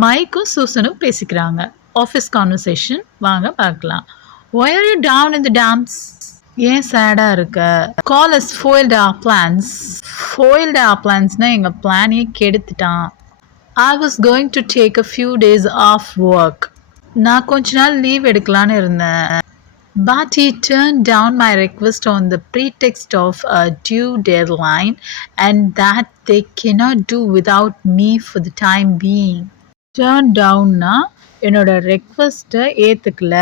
மைக்கும் சூசனும் பேசிக்கிறாங்க. Office conversation வாங்க பார்க்கலாம். Why are you down in the dumps? ஏன் சேடா இருக்க? Call us foiled our plans. Foiled our plansனா எங்க பிளானையே கெடுத்துட்டான். I was going to take a few days off work. நான் கொஞ்ச நாள் லீவ் எடுக்கலான்னு இருந்தேன். But he turned down my request on the pretext of a due deadline and that they cannot do without me for the time being. Turn downனா என்னோட ரெக்வஸ்ட்டை ஏற்றுக்கல,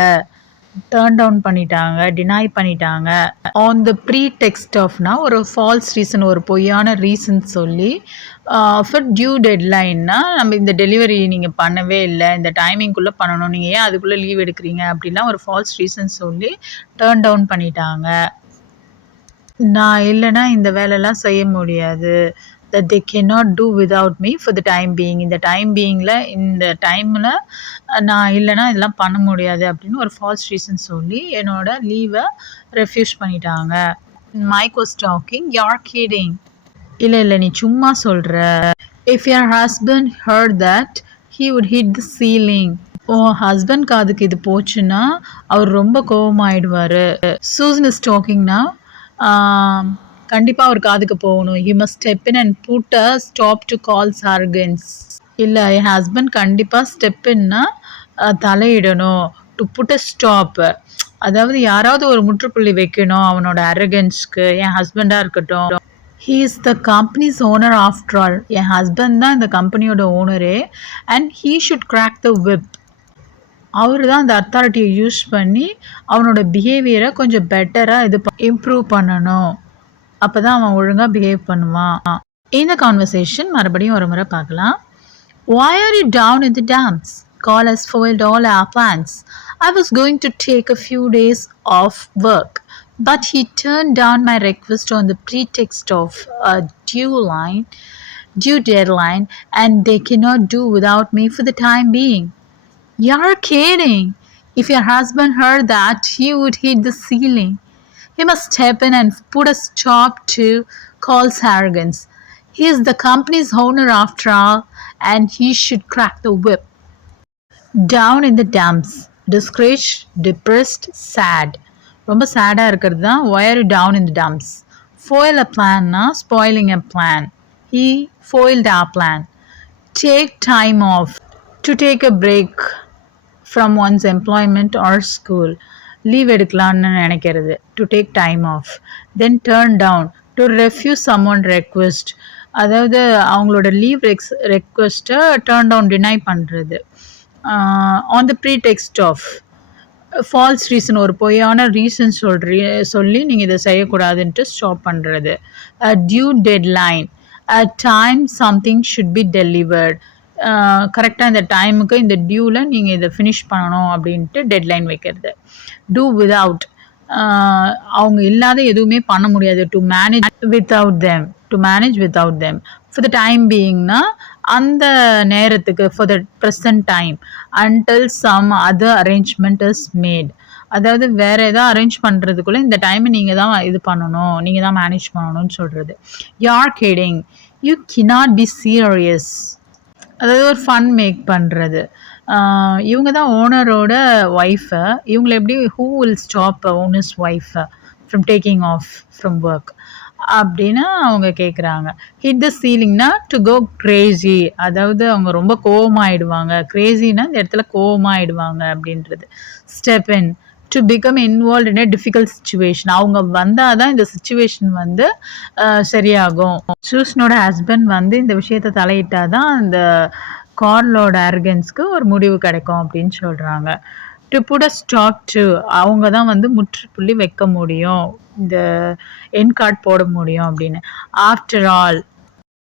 turn down பண்ணிட்டாங்க, deny பண்ணிட்டாங்க. On the ப்ரீடெக்ஸ்ட் ஆஃப்னா ஒரு falls reason, ஒரு பொய்யான reason சொல்லி for due டெட்லைன்னா நம்ம இந்த delivery நீங்கள் பண்ணவே இல்லை, இந்த டைமிங்குள்ளே பண்ணணும், நீங்கள் ஏன் அதுக்குள்ளே லீவ் எடுக்கிறீங்க அப்படிலாம் ஒரு ஃபால்ஸ் ரீசன் சொல்லி டர்ன் டவுன் பண்ணிட்டாங்க. நான் இல்லைன்னா இந்த வேலைலாம் செய்ய முடியாது. that they cannot do without me for the time being. இந்த டைம் பீயிங்கில் இந்த டைமில் நான் இல்லைன்னா இதெல்லாம் பண்ண முடியாது அப்படின்னு ஒரு ஃபால்ஸ் ரீசன் சொல்லி என்னோட லீவை ரெஃப்யூஸ் பண்ணிட்டாங்க. Mike was talking. You're kidding. இல்லை நீ சும்மா சொல்கிற. If your husband heard that he would hit the ceiling. உன் ஹஸ்பண்ட் காதுக்கு இது போச்சுன்னா அவர் ரொம்ப கோபமாயிடுவார். சூசன் இஸ் டாக்கிங்னா கண்டிப்பாக அவர் காதுக்கு போகணும். You must step in and put a stop to calls organs. இல்லை என் ஹஸ்பண்ட் கண்டிப்பாக ஸ்டெப் இன்னா தலையிடணும். டு புட் அ ஸ்டாப், அதாவது யாராவது ஒரு முற்றுப்புள்ளி வைக்கணும் அவனோட அரகன்ஸ்க்கு. என் ஹஸ்பண்டாக இருக்கட்டும். He is the company's owner after all. என் ஹஸ்பண்ட் தான் இந்த கம்பெனியோட ஓனரே. And he should crack the whip. அவர் தான் அந்த அத்தாரிட்டியை யூஸ் பண்ணி அவனோட பிஹேவியரை கொஞ்சம் பெட்டராக இம்ப்ரூவ் பண்ணணும். அப்போ தான் அவன் ஒழுங்காக பிஹேவ் பண்ணுவான். இந்த கான்வர்சேஷன் மறுபடியும் ஒரு முறை பார்க்கலாம். Why are you down in the dumps? Call has foiled all our plans. I was going to take a few days off work, but he turned down my request on the pretext of a due deadline and they cannot do without me for the time being. You're kidding. If your husband heard that, he would hit the ceiling. He must step in and put a stop to Cole's arrogance. He is the company's owner after all, and he should crack the whip. Down in the dumps. Discouraged, depressed, sad. ரொம்ப சேடாக இருக்கிறது தான் why are you down in the dumps. Foil a planனா spoiling a plan. He foiled our plan. Take time off. To take a break from one's employment or school. Leave எடுக்கலான்னு நினைக்கிறது. To take time off. Then turn down. To refuse someone's request, அதாவது அவங்களோட leave ரெக்வெஸ்ட்டை turn down டினை பண்ணுறது. On the pretext of false reason, ஒரு பொய்யான reason சொல்லி நீங்கள் இதை செய்யக்கூடாதுன்ட்டு ஸ்டாப் பண்ணுறது. Due deadline. Time something should be delivered. கரெக்டாக இந்த டைமுக்கு இந்த டியூவில் நீங்கள் இதை ஃபினிஷ் பண்ணணும் அப்படின்ட்டு டெட்லைன் வைக்கிறது. டூ விதவுட், அவங்க இல்லாத எதுவுமே பண்ண முடியாது. To manage without them. For the time பீயிங்னா அந்த நேரத்துக்கு, for the present time, until some other arrangement is made. அதாவது வேறு எதாவது அரேஞ்ச் பண்ணுறதுக்குள்ளே இந்த டைமை நீங்கள் தான் இது பண்ணணும், நீங்கள் தான் மேனேஜ் பண்ணணும்னு சொல்கிறது. You're kidding. You cannot be serious. அதாவது ஒரு ஃபன் மேக் பண்ணுறது. இவங்க தான் ஓனரோட ஒய்ஃபை. இவங்களை எப்படி ஹூ வில் ஸ்டாப் ஓனர்ஸ் ஒய்ஃபை from taking off from work அப்படின்னு அவங்க கேட்குறாங்க. ஹிட் த சீலிங்னா டு கோ கிரேசி, அதாவது அவங்க ரொம்ப கோவமாயிடுவாங்க. கிரேசினா இந்த இடத்துல கோவமாயிடுவாங்க அப்படின்றது. Step in. To become involve in a difficult situation. அவங்க வந்தால் தான் இந்த சுச்சுவேஷன் வந்து சரியாகும். சூசனோட ஹஸ்பண்ட் வந்து இந்த விஷயத்தை தலையிட்டால் தான் இந்த கார்லோட அரகன்ஸ்க்கு ஒரு முடிவு கிடைக்கும் அப்படின்னு சொல்கிறாங்க. To put a stop to, அவங்க தான் வந்து முற்றுப்புள்ளி வைக்க முடியும், இந்த என் கார்டு போட முடியும் அப்படின்னு. After all,